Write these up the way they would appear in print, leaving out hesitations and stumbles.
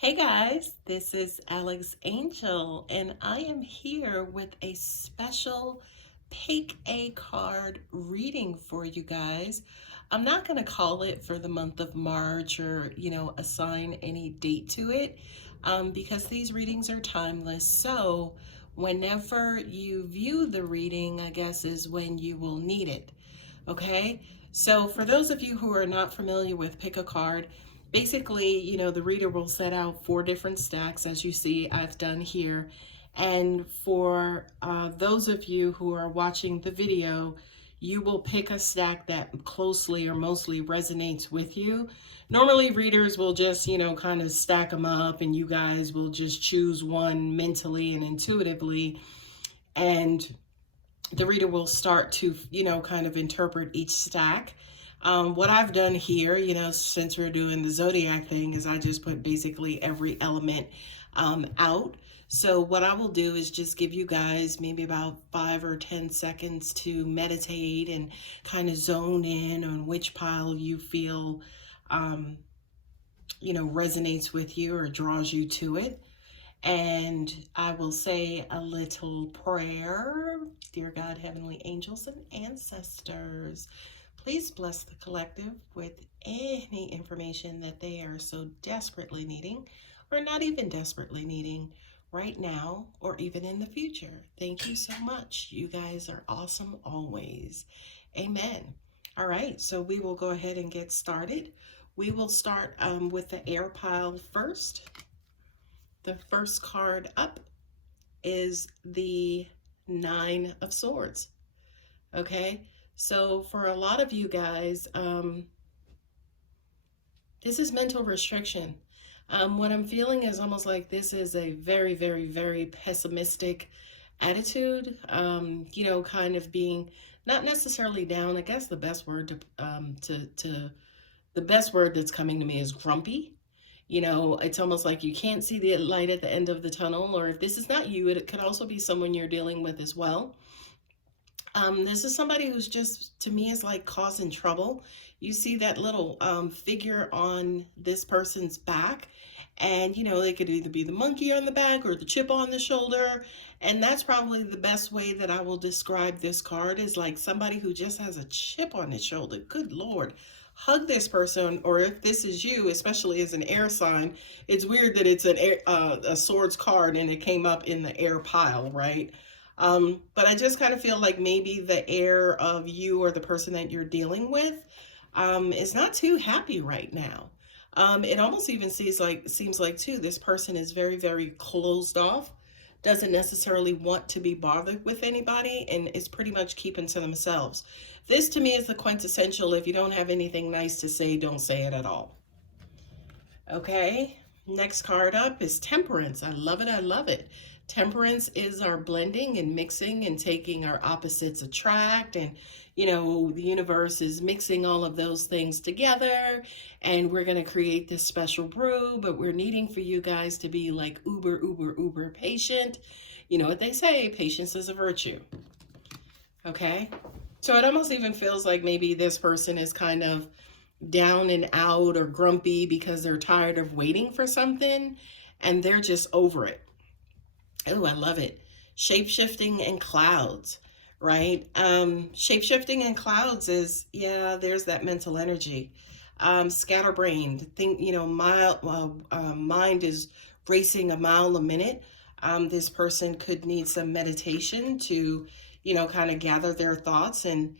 Hey guys, this is Alex Angel, and I am here with a special Pick a Card reading for you guys. I'm not going to call it for the month of March or, assign any date to it because these readings are timeless. So, whenever you view the reading, I guess, is when you will need it. Okay? So, for those of you who are not familiar with Pick a Card, basically, the reader will set out 4 different stacks, as you see I've done here. And for those of you who are watching the video, you will pick a stack that closely or mostly resonates with you. Normally, readers will just, kind of stack them up, and you guys will just choose one mentally and intuitively. And the reader will start to, kind of interpret each stack. What I've done here, since we're doing the zodiac thing, is I just put basically every element out. So what I will do is just give you guys maybe about 5 or 10 seconds to meditate and kind of zone in on which pile you feel, resonates with you or draws you to it. And I will say a little prayer. Dear God, heavenly angels and ancestors, please bless the collective with any information that they are so desperately needing, or not even desperately needing right now, or even in the future. Thank you so much. You guys are awesome always. Amen. All right, so we will go ahead and get started. We will start with the air pile first. The first card up is the 9 of Swords. Okay, so for a lot of you guys, this is mental restriction. What I'm feeling is almost like this is a very, very, very pessimistic attitude, kind of being not necessarily down. I guess the best word the best word that's coming to me is grumpy. It's almost like you can't see the light at the end of the tunnel, or if this is not you, it could also be someone you're dealing with as well. This is somebody who's just, to me, is like causing trouble. You see that little figure on this person's back, and they could either be the monkey on the back or the chip on the shoulder. And that's probably the best way that I will describe this card, is like somebody who just has a chip on his shoulder. Good Lord. Hug this person, or if this is you, especially as an air sign, it's weird that it's a swords card and it came up in the air pile, right? But I just kind of feel like maybe the air of you or the person that you're dealing with is not too happy right now. It almost even seems like too, this person is very, very closed off, doesn't necessarily want to be bothered with anybody, and is pretty much keeping to themselves. This to me is the quintessential, if you don't have anything nice to say, don't say it at all. Okay, next card up is Temperance. I love it, I love it. Temperance is our blending and mixing and taking our opposites attract, and the universe is mixing all of those things together, and we're going to create this special brew, but we're needing for you guys to be like uber patient. You know what they say, patience is a virtue. Okay, so it almost even feels like maybe this person is kind of down and out or grumpy because they're tired of waiting for something, and they're just over it. Oh, I love it. Shape-shifting and clouds, right? Shape-shifting and clouds is, there's that mental energy. Scatterbrained, mind is racing a mile a minute. This person could need some meditation to, kind of gather their thoughts and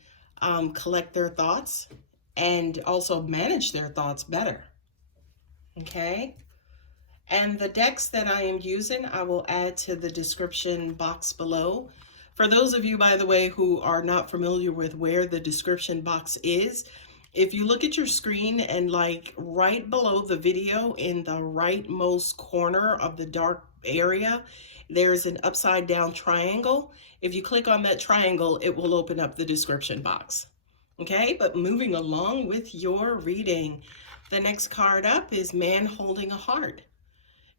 collect their thoughts, and also manage their thoughts better. Okay? And the decks that I am using, I will add to the description box below. For those of you, by the way, who are not familiar with where the description box is, if you look at your screen and like right below the video in the rightmost corner of the dark area, there's an upside down triangle. If you click on that triangle, it will open up the description box. Okay, but moving along with your reading, the next card up is Man Holding a Heart.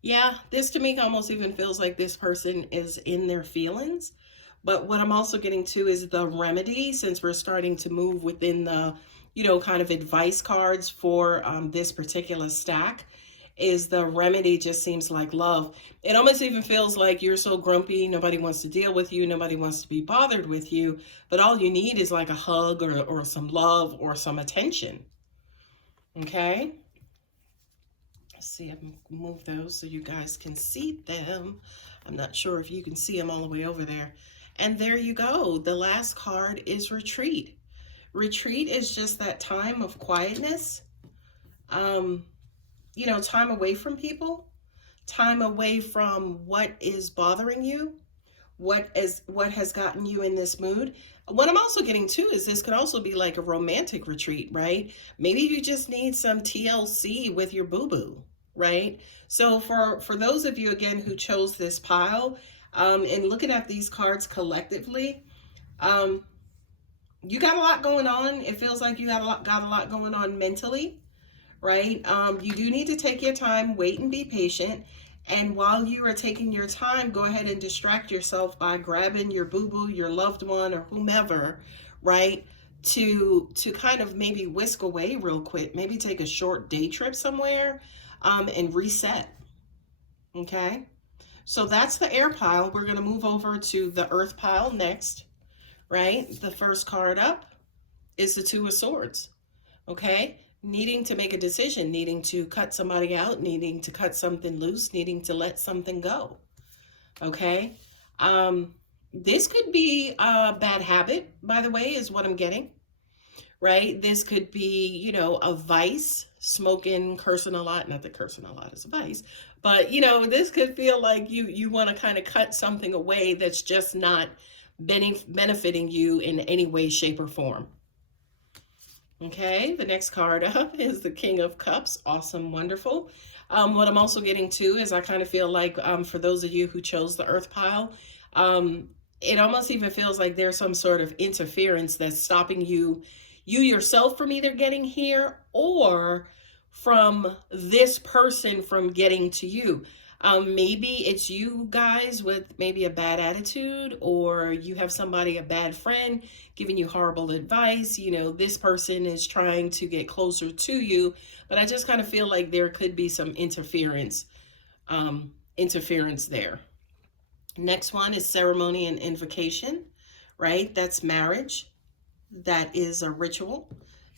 Yeah, this to me almost even feels like this person is in their feelings. But what I'm also getting to is the remedy, since we're starting to move within the, kind of advice cards for this particular stack, is the remedy just seems like love. It almost even feels like you're so grumpy, nobody wants to deal with you, nobody wants to be bothered with you, but all you need is like a hug or some love or some attention. Okay? Let's see, I've moved those so you guys can see them. I'm not sure if you can see them all the way over there. And there you go. The last card is retreat. Retreat is just that time of quietness. You know, time away from people, time away from what is bothering you, what has gotten you in this mood. What I'm also getting too is this could also be like a romantic retreat, right? Maybe you just need some TLC with your boo-boo, right? So for those of you again who chose this pile, and looking at these cards collectively, you got a lot going on. It feels like you got a lot going on mentally, right? You do need to take your time, wait and be patient. And while you are taking your time, go ahead and distract yourself by grabbing your boo-boo, your loved one, or whomever, right? To kind of maybe whisk away real quick. Maybe take a short day trip somewhere, and reset. Okay? So that's the air pile. We're going to move over to the earth pile next, right? The first card up is the Two of Swords. Okay? Needing to make a decision, needing to cut somebody out, needing to cut something loose, needing to let something go. Okay? This could be a bad habit, by the way, is what I'm getting. Right? This could be, you know, a vice, smoking, cursing a lot. Not that cursing a lot is a vice, but, you know, this could feel like you want to kind of cut something away that's just not benefiting you in any way, shape, or form. Okay, the next card up is the King of Cups. Awesome, wonderful. What I'm also getting to is I kind of feel like for those of you who chose the earth pile, it almost even feels like there's some sort of interference that's stopping you yourself from either getting here or from this person from getting to you. Maybe it's you guys with maybe a bad attitude, or you have somebody, a bad friend, giving you horrible advice. You know, this person is trying to get closer to you, but I just kind of feel like there could be some interference there. Next one is ceremony and invocation, right? That's marriage. That is a ritual.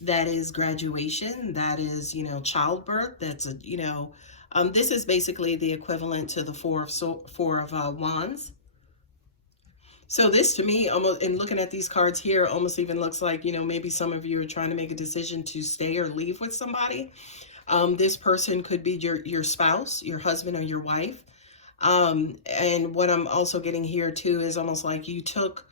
That is graduation. That is, you know, childbirth. That's a, you know, this is basically the equivalent to the Four of Wands. So this to me, almost, in looking at these cards here, almost even looks like, you know, maybe some of you are trying to make a decision to stay or leave with somebody. This person could be your spouse, your husband, or your wife. And what I'm also getting here too is almost like you took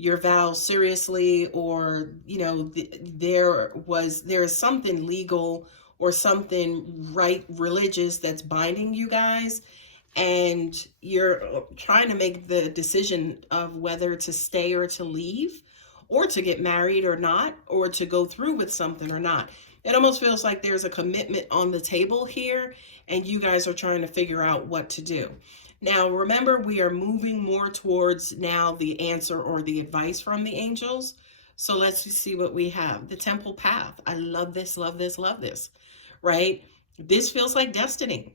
your vows seriously, or, you know, there is something legal or something religious that's binding you guys, and you're trying to make the decision of whether to stay or to leave, or to get married or not, or to go through with something or not. It almost feels like there's a commitment on the table here, and you guys are trying to figure out what to do. Now, remember, we are moving more towards now the answer or the advice from the angels. So let's just see what we have. The Temple Path. I love this, love this, love this, right? This feels like destiny.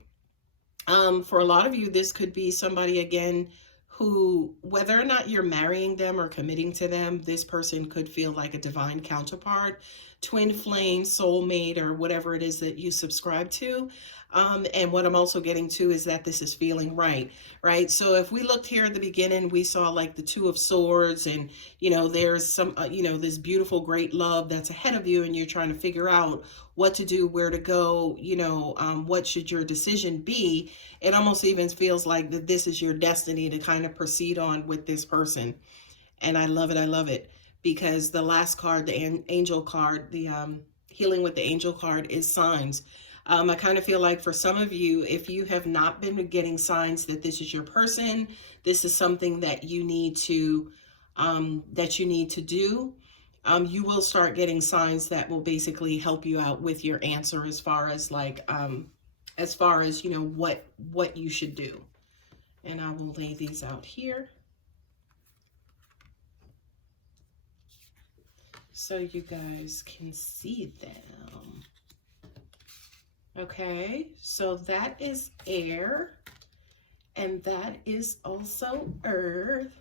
For a lot of you, this could be somebody, again, who, whether or not you're marrying them or committing to them, this person could feel like a divine counterpart, twin flame, soulmate, or whatever it is that you subscribe to. And what I'm also getting to is that this is feeling right? So if we looked here at the beginning, we saw like the Two of Swords, and, you know, there's some, you know, this beautiful, great love that's ahead of you, and you're trying to figure out what to do, where to go, you know, what should your decision be. It almost even feels like that this is your destiny to kind of proceed on with this person. And I love it, because the last card, the angel card, the healing with the angel card, is signs. I kind of feel like for some of you, if you have not been getting signs that this is your person, this is something that you need to do, you will start getting signs that will basically help you out with your answer, as far as like, you know, what you should do. And I will lay these out here so you guys can see them. Okay, so that is air, and that is also earth.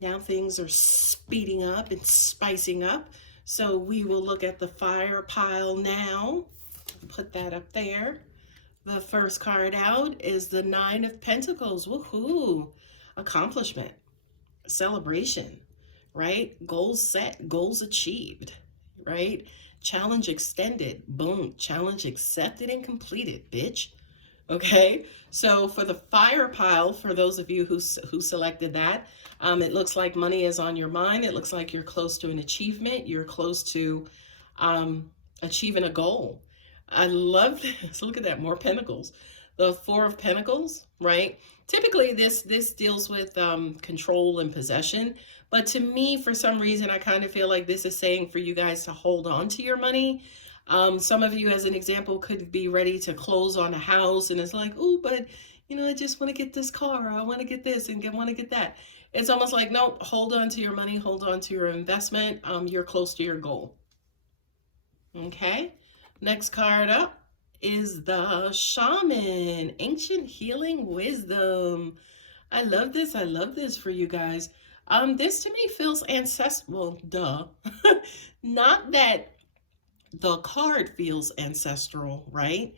Now things are speeding up and spicing up. So we will look at the fire pile now. Put that up there. The first card out is the Nine of Pentacles. Woohoo! Accomplishment, celebration, right? Goals set, goals achieved, right? Challenge extended. Boom. Challenge accepted and completed, bitch. Okay, so for the fire pile, for those of you who selected that, it looks like money is on your mind. It looks like you're close to an achievement. You're close to achieving a goal. I love this. Look at that, more pentacles. The Four of Pentacles, right? Typically, this deals with control and possession. But to me, for some reason, I kind of feel like this is saying for you guys to hold on to your money. Some of you, as an example, could be ready to close on a house, and it's like, oh, but you know, I just want to get this car, or I want to get this, and want to get that. It's almost like, no, hold on to your money, hold on to your investment. You're close to your goal. Okay, next card up is the Shaman, Ancient Healing Wisdom. I love this. I love this for you guys. This to me feels ancestral. Duh. Not that the card feels ancestral, right?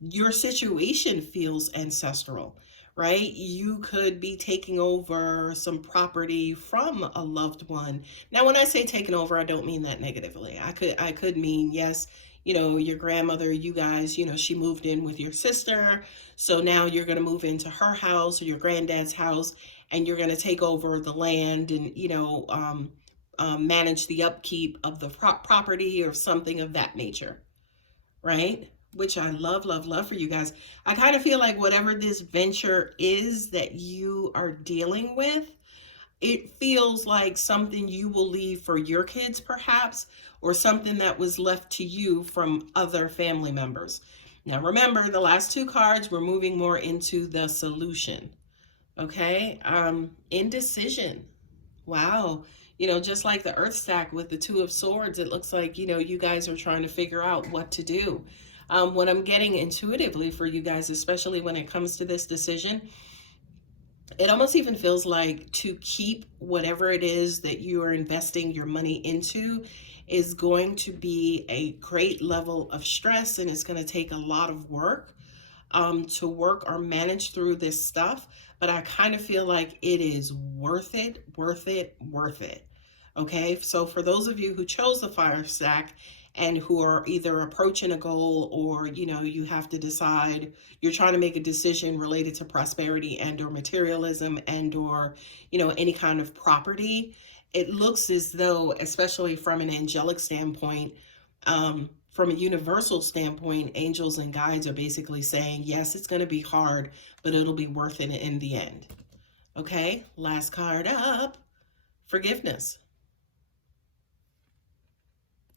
Your situation feels ancestral, right? You could be taking over some property from a loved one. Now, when I say taking over, I don't mean that negatively. I could mean, yes, you know, your grandmother, you guys, you know, she moved in with your sister. So now you're going to move into her house or your granddad's house, and you're going to take over the land and, you know, manage the upkeep of the property or something of that nature, right? Which I love, love, love for you guys. I kind of feel like whatever this venture is that you are dealing with, it feels like something you will leave for your kids perhaps, or something that was left to you from other family members. Now remember, the last two cards, we're moving more into the solution. Okay, indecision. Wow. You know, just like the Earth stack with the Two of Swords, it looks like, you know, you guys are trying to figure out what to do. What I'm getting intuitively for you guys, especially when it comes to this decision, it almost even feels like to keep whatever it is that you are investing your money into is going to be a great level of stress, and it's going to take a lot of work to work or manage through this stuff. But I kind of feel like it is worth it, worth it, worth it. Okay, so for those of you who chose the fire stack and who are either approaching a goal, or, you know, you have to decide, you're trying to make a decision related to prosperity and or materialism and or, you know, any kind of property, it looks as though, especially from an angelic standpoint, from a universal standpoint, angels and guides are basically saying, yes, it's going to be hard, but it'll be worth it in the end. Okay, last card up, forgiveness.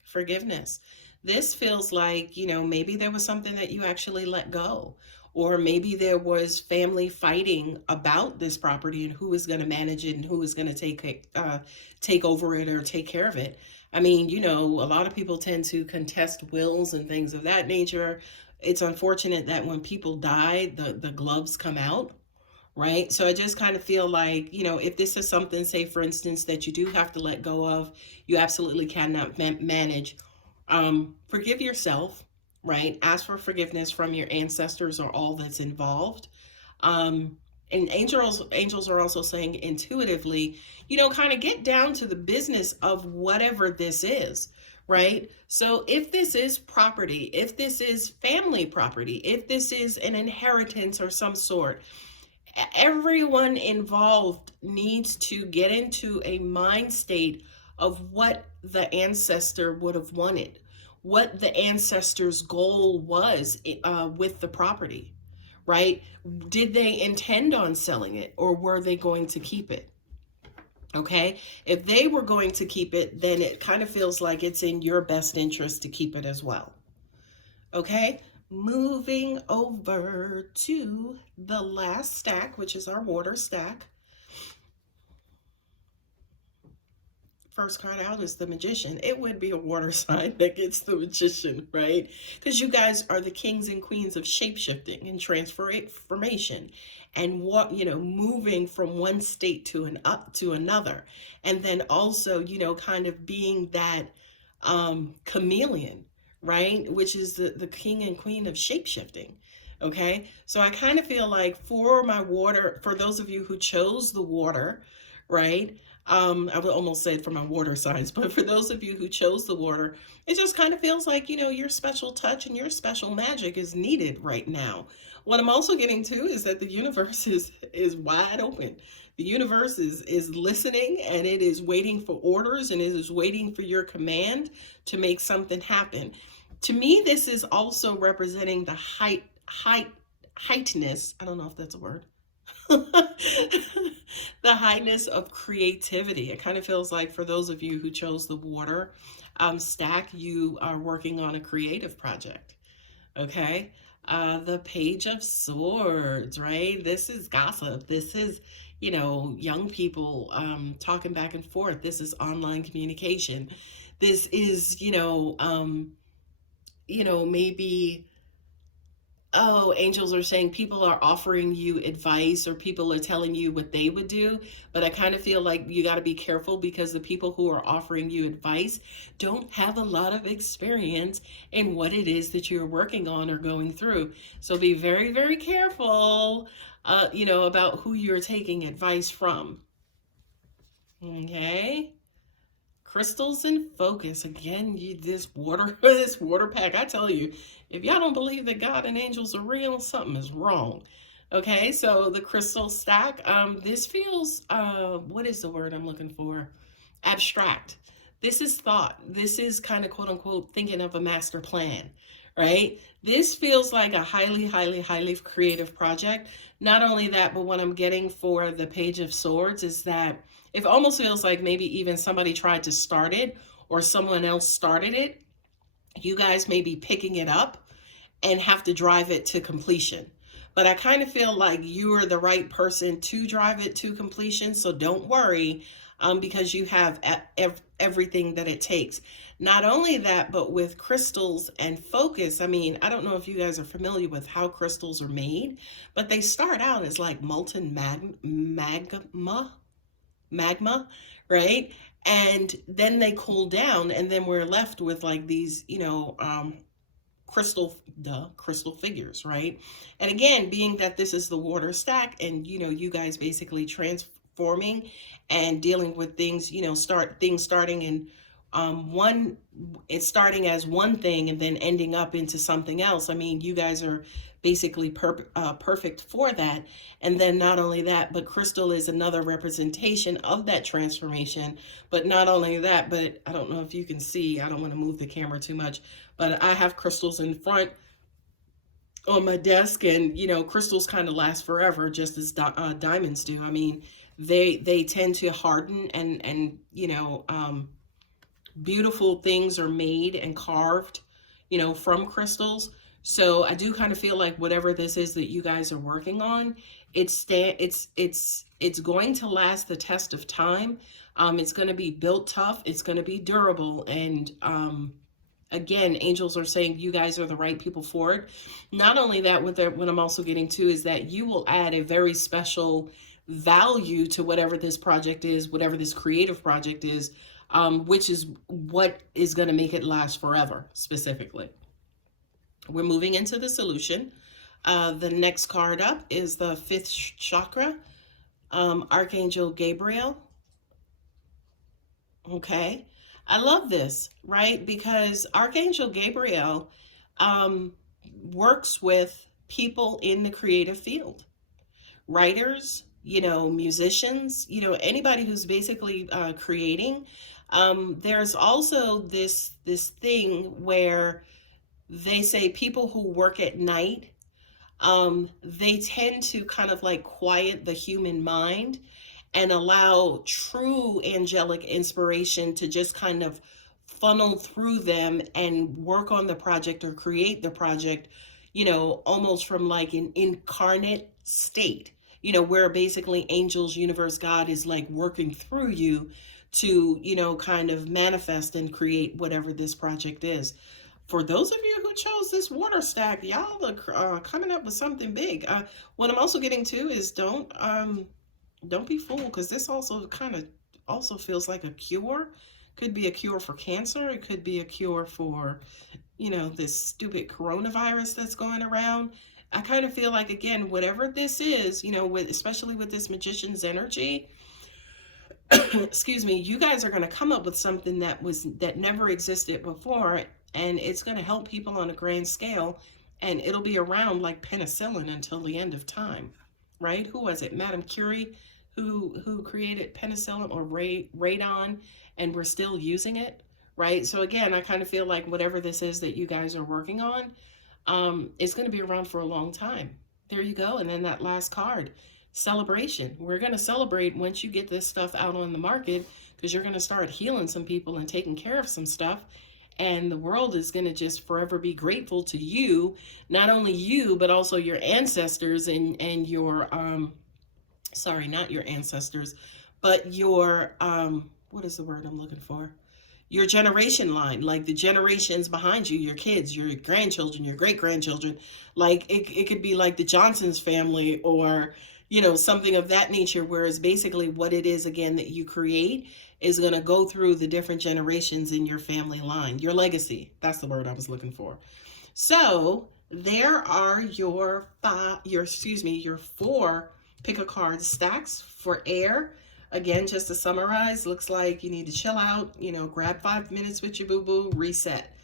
Forgiveness. This feels like, you know, maybe there was something that you actually let go, or maybe there was family fighting about this property and who was going to manage it and who was going to take over it or take care of it. I mean, you know, a lot of people tend to contest wills and things of that nature. It's unfortunate that when people die, the gloves come out, right? So I just kind of feel like, you know, if this is something, say, for instance, that you do have to let go of, you absolutely cannot manage, forgive yourself, right? Ask for forgiveness from your ancestors or all that's involved. And angels are also saying intuitively, you know, kind of get down to the business of whatever this is, right? So if this is property, if this is family property, if this is an inheritance or some sort, everyone involved needs to get into a mind state of what the ancestor would have wanted, what the ancestor's goal was with the property, right? Did they intend on selling it, or were they going to keep it? Okay, if they were going to keep it, then it kind of feels like it's in your best interest to keep it as well. Okay, moving over to the last stack, which is our water stack. first card out is the Magician. It would be a water sign that gets the Magician, right? Because you guys are the kings and queens of shape-shifting and transformation, and what, moving from one state to another, and then also, kind of being that chameleon, right? Which is the king and queen of shape-shifting. Okay, so I kind of feel like for those of you who chose the water, right? I would almost say for my water signs, but for those of you who chose the water, it just kind of feels like, your special touch and your special magic is needed right now. What I'm also getting to is that the universe is wide open. The universe is listening, and it is waiting for orders, and it is waiting for your command to make something happen. To me, this is also representing the heightness, I don't know if that's a word, the highness of creativity. It kind of feels like for those of you who chose the water stack, you are working on a creative project. Okay, the Page of Swords, right? This is gossip. This is, young people talking back and forth. This is online communication. This is, maybe, oh, angels are saying people are offering you advice, or people are telling you what they would do. But I kind of feel like you got to be careful, because the people who are offering you advice don't have a lot of experience in what it is that you're working on or going through. So be very, very careful, about who you're taking advice from. Okay. Crystals in focus. Again, this water pack, I tell you, if y'all don't believe that God and angels are real, something is wrong. Okay, so the crystal stack, this feels, what is the word I'm looking for? Abstract. This is thought. This is kind of, quote unquote, thinking of a master plan, right? This feels like a highly, highly, highly creative project. Not only that, but what I'm getting for the Page of Swords is that it almost feels like maybe even somebody tried to start it, or someone else started it. You guys may be picking it up and have to drive it to completion. But I kind of feel like you are the right person to drive it to completion. So don't worry, because you have everything that it takes. Not only that, but with crystals and focus, I mean, I don't know if you guys are familiar with how crystals are made, but they start out as like molten magma, right? And then they cool down, and then we're left with like these, crystal figures, right? And again, being that this is the water stack, and you guys basically transforming and dealing with things, starting in it's starting as one thing and then ending up into something else. I mean, you guys are basically perfect for that. And then not only that, but crystal is another representation of that transformation. But not only that, but I don't know if you can see, I don't want to move the camera too much, but I have crystals in front on my desk, and crystals kind of last forever, just as diamonds do. I mean, they tend to harden, and beautiful things are made and carved, from crystals. So I do kind of feel like whatever this is that you guys are working on, it's going to last the test of time. It's going to be built tough. It's going to be durable. And again, angels are saying you guys are the right people for it. Not only that, what I'm also getting to is that you will add a very special value to whatever this project is, whatever this creative project is, which is what is going to make it last forever, specifically. We're moving into the solution. The next card up is the 5th chakra, Archangel Gabriel. Okay. I love this, right? Because Archangel Gabriel works with people in the creative field. Writers, musicians, anybody who's basically creating. There's also this thing where they say people who work at night, they tend to kind of like quiet the human mind and allow true angelic inspiration to just kind of funnel through them and work on the project or create the project, almost from like an incarnate state, where basically angels, universe, God is like working through you to, you know, kind of manifest and create whatever this project is. For those of you who chose this water stack, y'all are coming up with something big. What I'm also getting to is don't be fooled, because this also kind of also feels like a cure. Could be a cure for cancer. It could be a cure for, you know, this stupid coronavirus that's going around. I kind of feel like, again, whatever this is, you know, with especially with this magician's energy, excuse me, you guys are going to come up with something that never existed before, and it's going to help people on a grand scale, and it'll be around like penicillin until the end of time, right? Who was it? Madame Curie, who created penicillin, or radon, and we're still using it, right? So again, I kind of feel like whatever this is that you guys are working on, is going to be around for a long time. There you go. And then that last card, celebration. We're going to celebrate once you get this stuff out on the market, because you're going to start healing some people and taking care of some stuff. And the world is going to just forever be grateful to you, not only you, but also your ancestors and your, sorry, not your ancestors, but your, what is the word I'm looking for? Your generation line, like the generations behind you, your kids, your grandchildren, your great-grandchildren. Like it could be like the Johnson's family, or, you know, something of that nature, whereas basically what it is, again, that you create is going to go through the different generations in your family line. Your legacy, that's the word I was looking for. So there are your four pick-a-card stacks for air. Again, just to summarize, looks like you need to chill out, you know, grab 5 minutes with your boo-boo, reset.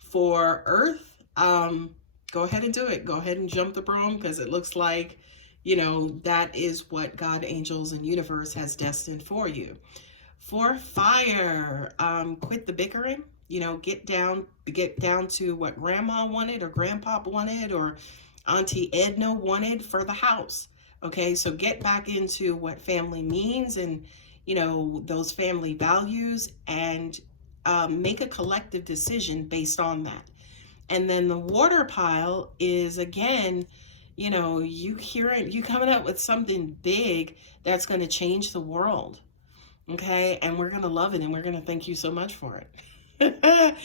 For earth, go ahead and do it. Go ahead and jump the broom, because it looks like, you know, that is what God, angels, and universe has destined for you. For fire, quit the bickering, you know, get down to what grandma wanted, or grandpa wanted, or Auntie Edna wanted for the house. Okay, so get back into what family means, and, you know, those family values, and make a collective decision based on that. And then the water pile is, again, you know, you coming up with something big that's going to change the world. Okay, and we're going to love it, and we're going to thank you so much for it.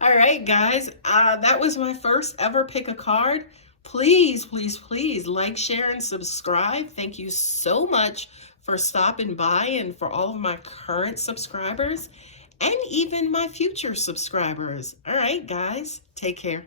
All right, guys, that was my first ever pick a card. Please, please, please like, share, and subscribe. Thank you so much for stopping by, and for all of my current subscribers and even my future subscribers. All right, guys, take care.